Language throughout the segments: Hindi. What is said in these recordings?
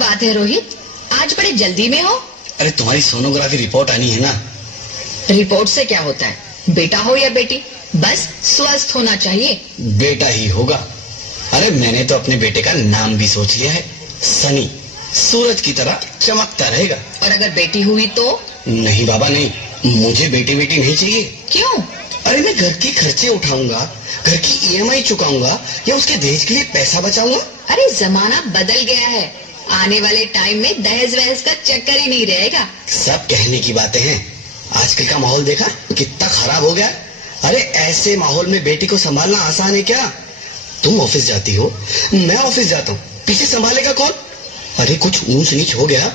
बात है रोहित, आज बड़े जल्दी में हो? अरे तुम्हारी सोनोग्राफी रिपोर्ट आनी है ना। रिपोर्ट से क्या होता है? बेटा हो या बेटी, बस स्वस्थ होना चाहिए। बेटा ही होगा। अरे मैंने तो अपने बेटे का नाम भी सोच लिया है, सनी। सूरज की तरह चमकता रहेगा। और अगर बेटी हुई तो? नहीं बाबा नहीं, मुझे बेटी नहीं चाहिए। क्यों? अरे मैं घर के खर्चे उठाऊंगा, घर की ईएमआई चुकाऊंगा या उसके दहेज के लिए पैसा बचाऊंगा। अरे जमाना बदल गया है, आने वाले टाइम में दहेज वहेज का चक्कर ही नहीं रहेगा। सब कहने की बातें हैं, आजकल का माहौल देखा कितना खराब हो गया। अरे ऐसे माहौल में बेटी को संभालना आसान है क्या? तुम ऑफिस जाती हो, मैं ऑफिस जाता हूँ, पीछे संभालेगा कौन? अरे कुछ ऊंच नीच हो गया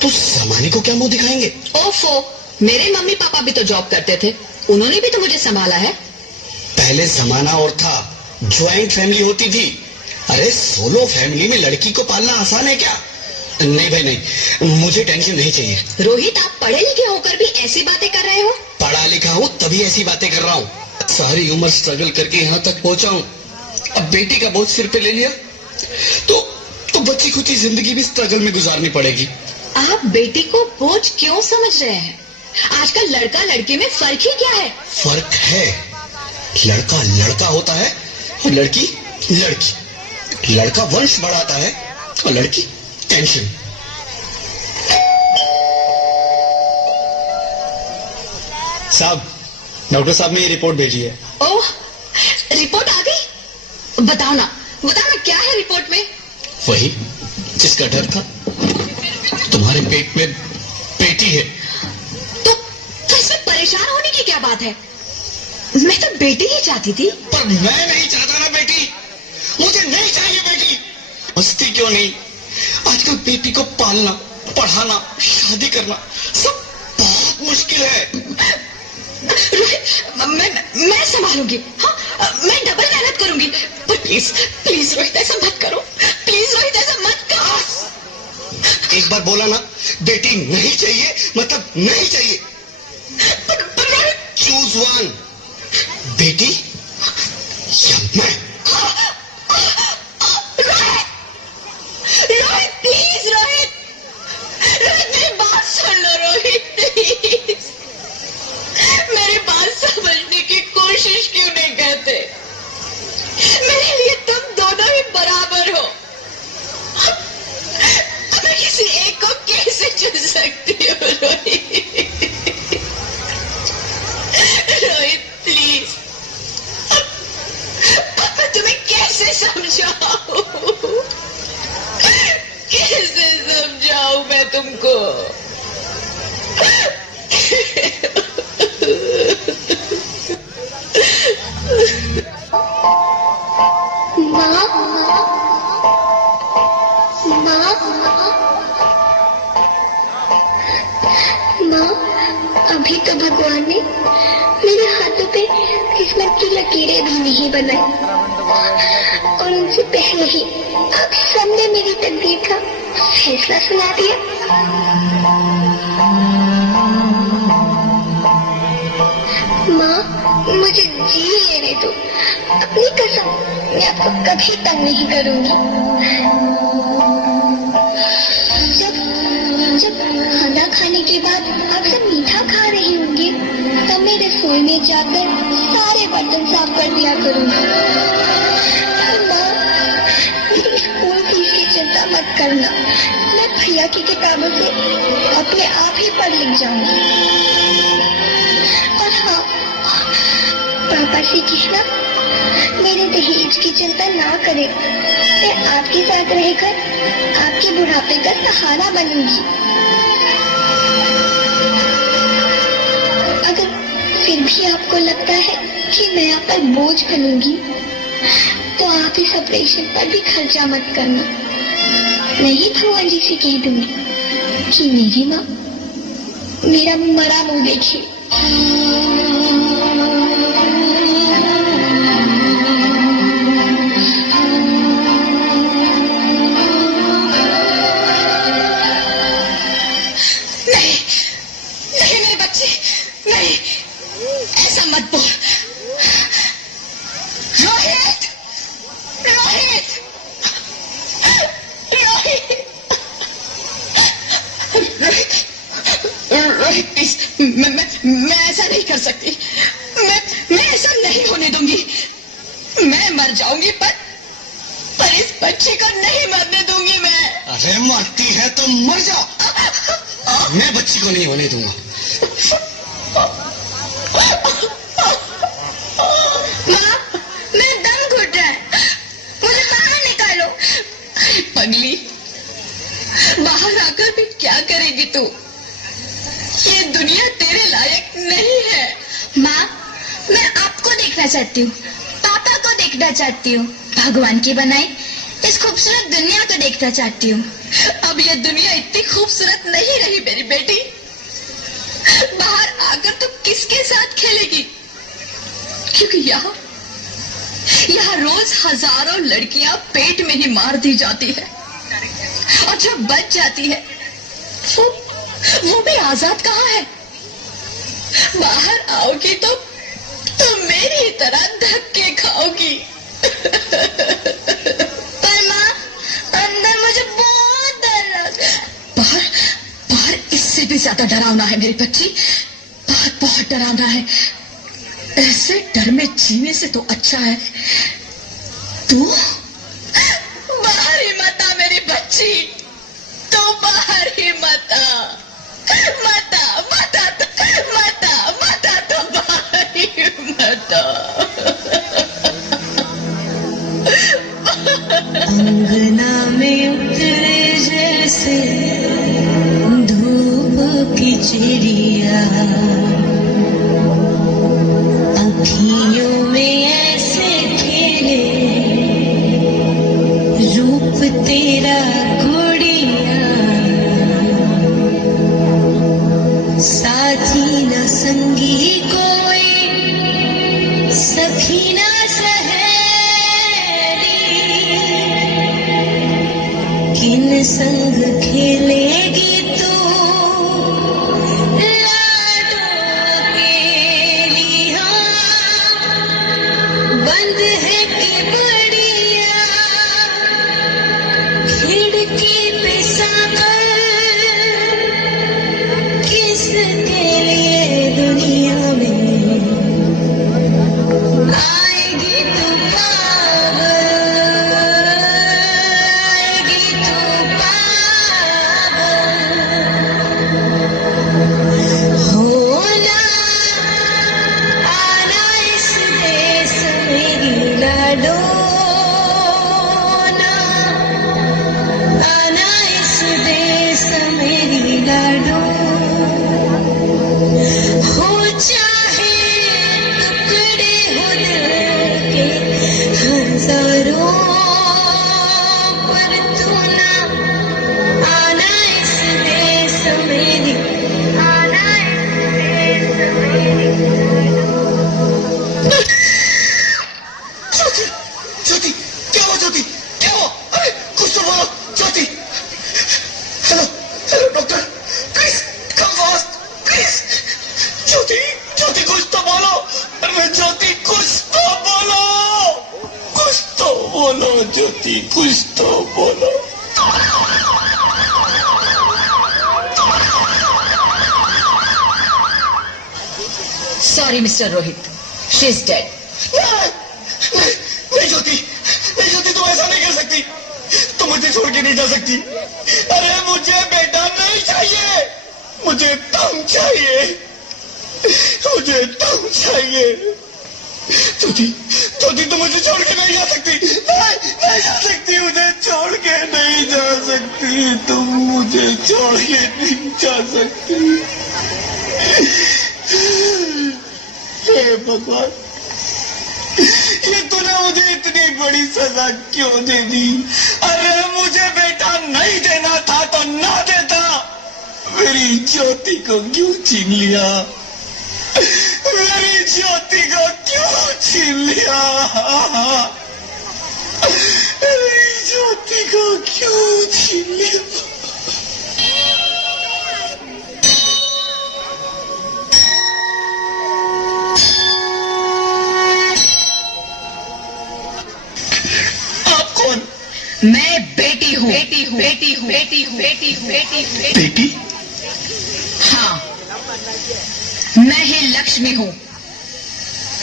तो जमाने को क्या मुंह दिखाएंगे? ओफो, मेरे मम्मी पापा भी तो जॉब करते थे, उन्होंने भी तो मुझे संभाला है। पहले जमाना और था, ज्वाइंट फैमिली होती थी। अरे सोलो फैमिली में लड़की को पालना आसान है क्या? नहीं भाई नहीं, मुझे टेंशन नहीं चाहिए। रोहित, आप पढ़े लिखे होकर भी ऐसी बातें कर रहे हो? पढ़ा लिखा हूँ तभी ऐसी बातें कर रहा हूँ। सारी उम्र स्ट्रगल करके यहाँ तक पहुँचा हूँ, अब बेटी का बोझ सिर पे ले लिया तो बच्ची खुची जिंदगी भी स्ट्रगल में गुजारनी पड़ेगी। आप बेटी को बोझ क्यों समझ रहे हैं? आजकल लड़का लड़की में फर्क ही क्या है? फर्क है, लड़का लड़का होता है और लड़की लड़की। लड़का वंश बढ़ाता है और लड़की टेंशन। साहब, डॉक्टर साहब ने ये रिपोर्ट भेजी है। ओह, रिपोर्ट आ गई? बताओ ना क्या है रिपोर्ट में? वही जिसका डर था, तुम्हारे पेट में बेटी है। तो इसमें परेशान होने की क्या बात है? मैं तो बेटी ही चाहती थी। पर मैं नहीं चाहता ना बेटी, मुझे नहीं चाहिए बेटी। मस्ती क्यों नहीं, आजकल बेटी को पालना, पढ़ाना, शादी करना सब बहुत मुश्किल है। रोहित, मैं संभालूंगी। हाँ, मैं डबल मेहनत करूंगी। पर प्लीज रोहित, ऐसा मत करो। प्लीज रोहित, ऐसा मत करो। एक बार बोला ना, बेटी नहीं चाहिए मतलब नहीं चाहिए। पर रोहित, चूज वन, बेटी या मैं। रोहित प्लीज, रोहित मेरी बात सुन लो। रोहित प्लीज, मेरी बात समझने की कोशिश क्यों नहीं करते? मेरे लिए तुम दोनों ही बराबर हो। अब मैं किसी एक को कैसे चुन सकती हूँ? रोहित प्लीज, अब मैं तुम्हें कैसे समझाऊं? कैसे समझाऊं मैं तुमको? माँ, अभी तो भगवान ने मेरे हाथों पे किस्मत की लकीरें भी नहीं बनाई और उनसे पहले ही आप सबने मेरी तकदीर का फैसला सुना दिया। माँ, मुझे जी लेने दो, अपनी कसम, मैं आपको कभी तंग नहीं करूंगी। जब खाना खाने के बाद आप सब मीठा खा रही होंगी, तब मैं रसोई में जाकर सारे बर्तन साफ कर दिया करूंगी। माँ, स्कूल फीस की चिंता मत करना, मैं भैया की किताबों से अपने आप ही पढ़ लिख जाऊंगी। और हाँ, पापा से कहना मेरे दहेज की चिंता ना करें, मैं आपके साथ रहकर आपके बुढ़ापे का सहारा बनूंगी। अगर फिर भी आपको लगता है कि मैं आप पर बोझ बनूंगी, तो आप इस ऑपरेशन पर भी खर्चा मत करना। मैं ही भगवान जी से कह दूंगी कि मेरी माँ मेरा मरा मुंह देखी। मत बोल रोहित, रोहित, रोहित। रोहित प्लीज, मैं ऐसा नहीं कर सकती। मैं ऐसा नहीं होने दूंगी। मैं मर जाऊंगी पर इस बच्ची को नहीं मरने दूंगी मैं। अरे मरती है तो मर जाओ, मैं बच्ची को नहीं होने दूंगा। माँ, मेरा दम घुट रहा है, मुझे बाहर निकालो। पगली, बाहर आकर भी क्या करेगी तू? ये दुनिया तेरे लायक नहीं है। माँ, मैं आपको देखना चाहती हूँ, पापा को देखना चाहती हूँ, भगवान की बनाई इस खूबसूरत दुनिया को देखना चाहती हूँ। अब ये दुनिया इतनी खूबसूरत नहीं रही मेरी बेटी। बाहर आकर तू किसके साथ खेलेगी? क्योंकि यहाँ रोज हजारों लड़कियां पेट में ही मार दी जाती है, और जब बच जाती है वो भी आजाद कहाँ है? बाहर आओगी तो मेरी तरह धक्के खाओगी। पर माँ, अंदर मुझे बहुत डर लग रहा है। बाहर इससे भी ज्यादा डरावना है मेरी बच्ची, बहुत डरावना है। ऐसे डर में जीने से तो अच्छा है तू बाहर ही मत आ मेरी बच्ची, तो बाहर ही मत आ, तो बाहर ही मत आ। अंगना में उतरे जैसे धूप की चिड़िया, अखियों में ऐसे खेले रूप तेरा गुड़िया, साथी न संगी कोई, सखी न किन संग खेलेगी तू लाडों के लिया, बंद है कि बढ़िया खिड़की पे सागर, किसके लिए दुनिया में आएगी तू ज्योति, कुछ तो बोलो। Sorry mister Rohit, she is dead. नहीं ज्योति, तुम ऐसा नहीं कर सकती, तुम मुझे छोड़ के नहीं जा सकती। अरे मुझे बेटा नहीं चाहिए, मुझे तुम चाहिए, मुझे तुम चाहिए। ज्योति, तुम मुझे छोड़ के नहीं जा सकती, नहीं जा सकती, मुझे छोड़ के नहीं जा सकती, तुम मुझे छोड़ के नहीं जा सकती। हे भगवान, ये तूने मुझे इतनी बड़ी सजा क्यों दे दी? अरे मुझे बेटा नहीं देना था तो ना देता, मेरी ज्योति को क्यों छीन लिया? मेरी ज्योति को क्यों छीन लिया? मेरी ज्योति को क्यों छीन लिया? मैं बेटी हूँ। बेटी? हाँ, मैं ही लक्ष्मी हूं,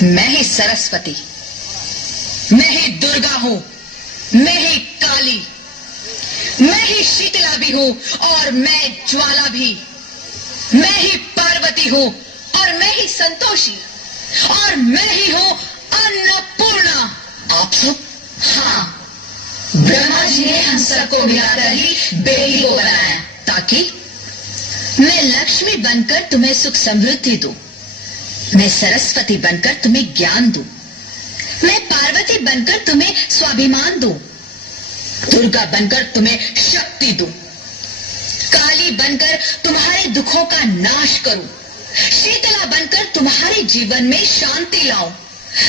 मैं ही सरस्वती, मैं ही दुर्गा हूं, मैं ही काली, मैं ही शीतला भी हूं और मैं ज्वाला भी, मैं ही पार्वती हूं और मैं ही संतोषी, और मैं ही हूं अन्नपूर्णा। आप सब? हाँ, ब्रह्मा जी ने हम सबको मिलाकर ही बेटी को बनाया ताकि मैं लक्ष्मी बनकर तुम्हें सुख समृद्धि दूं, मैं सरस्वती बनकर तुम्हें ज्ञान दूं, मैं पार्वती बनकर तुम्हें स्वाभिमान दूं, दुर्गा बनकर तुम्हें शक्ति दूं, काली बनकर तुम्हारे दुखों का नाश करूं, शीतला बनकर तुम्हारे जीवन में शांति लाऊं,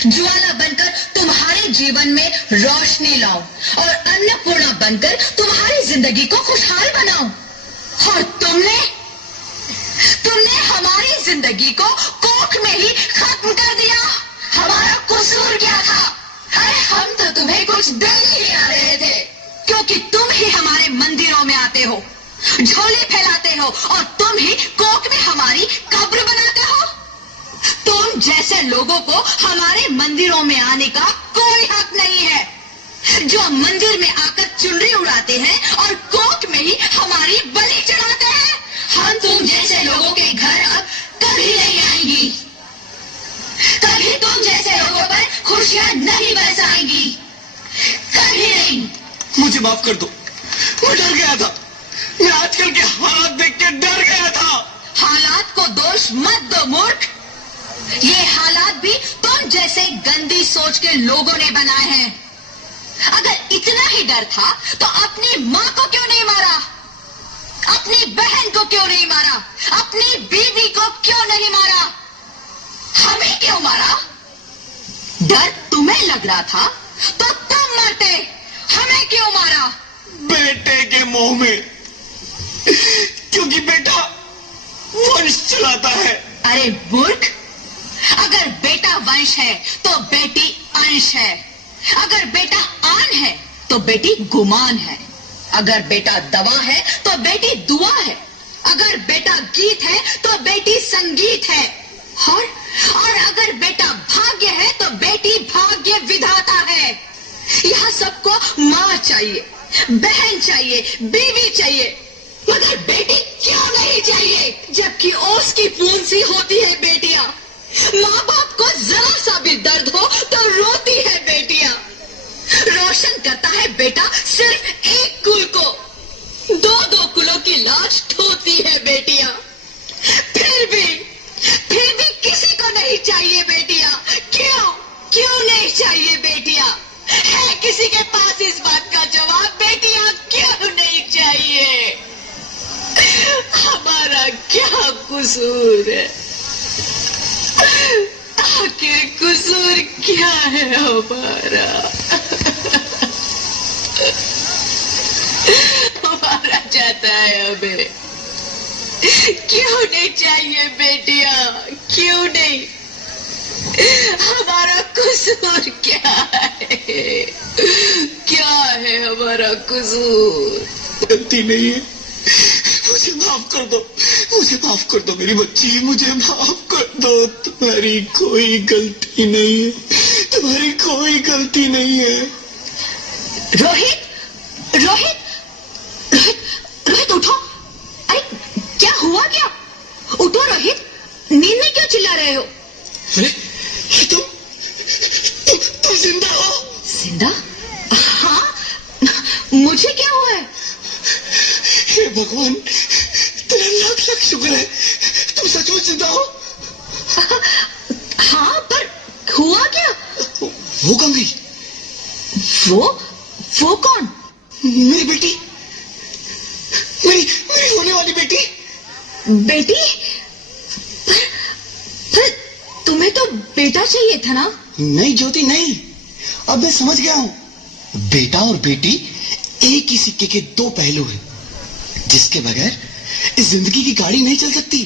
ज्वाला बनकर तुम्हारे जीवन में रोशनी लाऊं और अन्नपूर्णा बनकर तुम्हारी जिंदगी को खुशहाल बनाऊं। और तुमने हमारी जिंदगी को कोख में ही खत्म कर दिया। हमारा कसूर क्या था? अरे हम तो तुम्हें कुछ दे नहीं आ रहे थे, क्योंकि तुम ही हमारे मंदिरों में आते हो, झोली फैलाते हो और तुम ही कोख में हमारी कब्र बनाते हो। तुम जैसे लोगों को हमारे मंदिरों में आने का कोई हक नहीं है, जो मंदिर में आकर चुनरी उड़ाते हैं और कोख में ही हमारी बलि चढ़ाते हैं। हम तुम जैसे लोगों के घर अब कभी नहीं आएंगी, कभी तुम जैसे लोगों पर खुशियां नहीं बरसाएंगी, कभी नहीं। मुझे माफ कर दो, मैं डर गया था, मैं आजकल के हालात देख के डर गया था। हालात को दोष मत दो मूर्ख, ये हालात भी तुम जैसे गंदी सोच के लोगों ने बनाए हैं। अगर इतना ही डर था तो अपनी माँ को क्यों नहीं मारा, अपनी बहन को क्यों नहीं मारा, अपनी बीवी को क्यों नहीं मारा, हमें क्यों मारा? डर तुम्हें लग रहा था तो तुम मरते, हमें क्यों मारा? बेटे के मोह में, क्योंकि बेटा वंश चलाता है। अरे मूर्ख, अगर बेटा वंश है तो बेटी अंश है, अगर बेटा आन है तो बेटी गुमान है, अगर बेटा दवा है तो बेटी दुआ है, अगर बेटा गीत है तो बेटी संगीत है, और अगर बेटा भाग्य है तो बेटी भाग्य विधाता है। यहाँ सबको माँ चाहिए, बहन चाहिए, बीवी चाहिए, मगर बेटी क्यों नहीं चाहिए? जबकि ओस की बूंद सी होती है बेटियां, माँ बाप को जरा सा भी दर्द हो तो रोती है बेटियां, रोशन करता है बेटा सिर्फ एक कुल को, दो कुलों की लाज ढोती है बेटियां। फिर भी किसी को नहीं चाहिए बेटियां। क्यों नहीं चाहिए बेटियां? है किसी के पास इस बात का जवाब? बेटियां क्यों नहीं चाहिए? हमारा क्या कसूर है? आखिर कसूर क्या है हमारा? हमारा जाता है हमें। क्यों नहीं चाहिए बेटियां? क्यों नहीं? हमारा कसूर क्या है? क्या है हमारा कसूर? गलती नहीं है, मुझे माफ कर दो, मुझे माफ कर दो मेरी बच्ची, मुझे माफ कर दो। तुम्हारी कोई गलती नहीं है, तुम्हारी कोई गलती नहीं है। रोहित, रोहित, रोहित, रोहित उठो। अरे क्या हुआ क्या? उठो रोहित, नींद में क्यों चिल्ला रहे हो? अरे तुम जिंदा हो? जिंदा? हाँ, मुझे क्या हुआ है? हे भगवान, तेरा लाख लाख शुक्र है, तुम सचमुच जिंदा हो। हाँ, पर हुआ क्या? वो कौन गई? वो कौन? मेरी बेटी, मेरी होने वाली बेटी। बेटी? पर तुम्हें तो बेटा चाहिए था ना? नहीं ज्योति नहीं, अब मैं समझ गया हूं। बेटा और बेटी एक ही सिक्के के दो पहलू हैं, जिसके बगैर इस जिंदगी की गाड़ी नहीं चल सकती।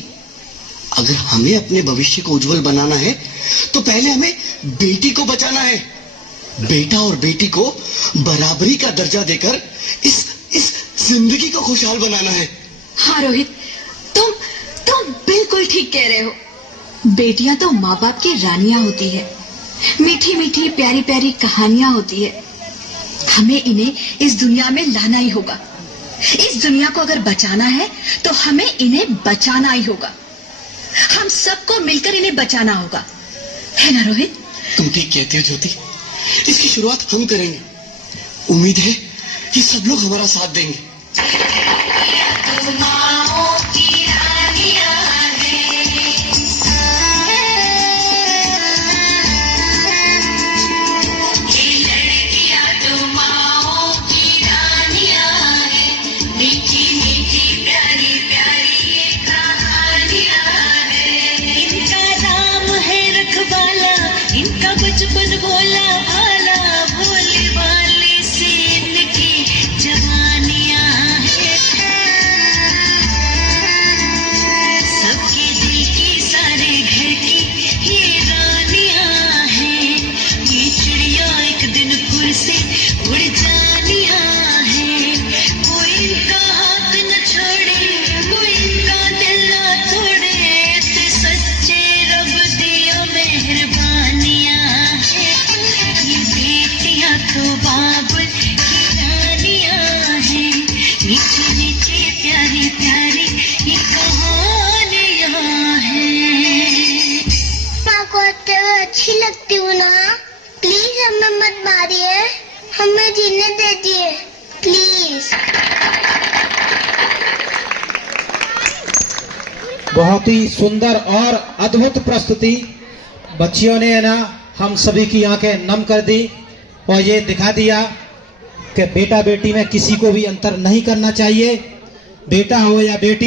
अगर हमें अपने भविष्य को उज्जवल बनाना है तो पहले हमें बेटी को बचाना है। बेटा और बेटी को बराबरी का दर्जा देकर इस जिंदगी को खुशहाल बनाना है। हाँ रोहित, तुम बिल्कुल ठीक कह रहे हो। बेटियां तो माँ बाप की रानियां होती है, मीठी मीठी प्यारी प्यारी कहानियां होती है। हमें इन्हें इस दुनिया में लाना ही होगा। इस दुनिया को अगर बचाना है तो हमें इन्हें बचाना ही होगा। हम सबको मिलकर इन्हें बचाना होगा, है ना रोहित? तुम ठीक कहती हो ज्योति, इसकी शुरुआत हम करेंगे। उम्मीद है कि सब लोग हमारा साथ देंगे। बचपन भोला भाला, भोली भाली सी इनकी जवानियां हैं। सबके दिल की, सारे घर की ये रानियां हैं। ये चिड़िया एक दिन फुर से उड़ जानियां हैं। कोई इनका हाथ न छोड़े, कोई इनका दिल न तोड़े। ऐसे सच्चे रब दिया मेहरबानियां। तो बाबुल की रानियां हैं, मीठी मीठी प्यारी प्यारी ये कहानियां हैं। माँ को अच्छी लगती हूँ ना, प्लीज हमें मत मारिए, हमें जीने दीजिए प्लीज। बहुत ही सुंदर और अद्भुत प्रस्तुति। बच्चियों ने है ना हम सभी की आंखें नम कर दी और ये दिखा दिया कि बेटा बेटी में किसी को भी अंतर नहीं करना चाहिए। बेटा हो या बेटी,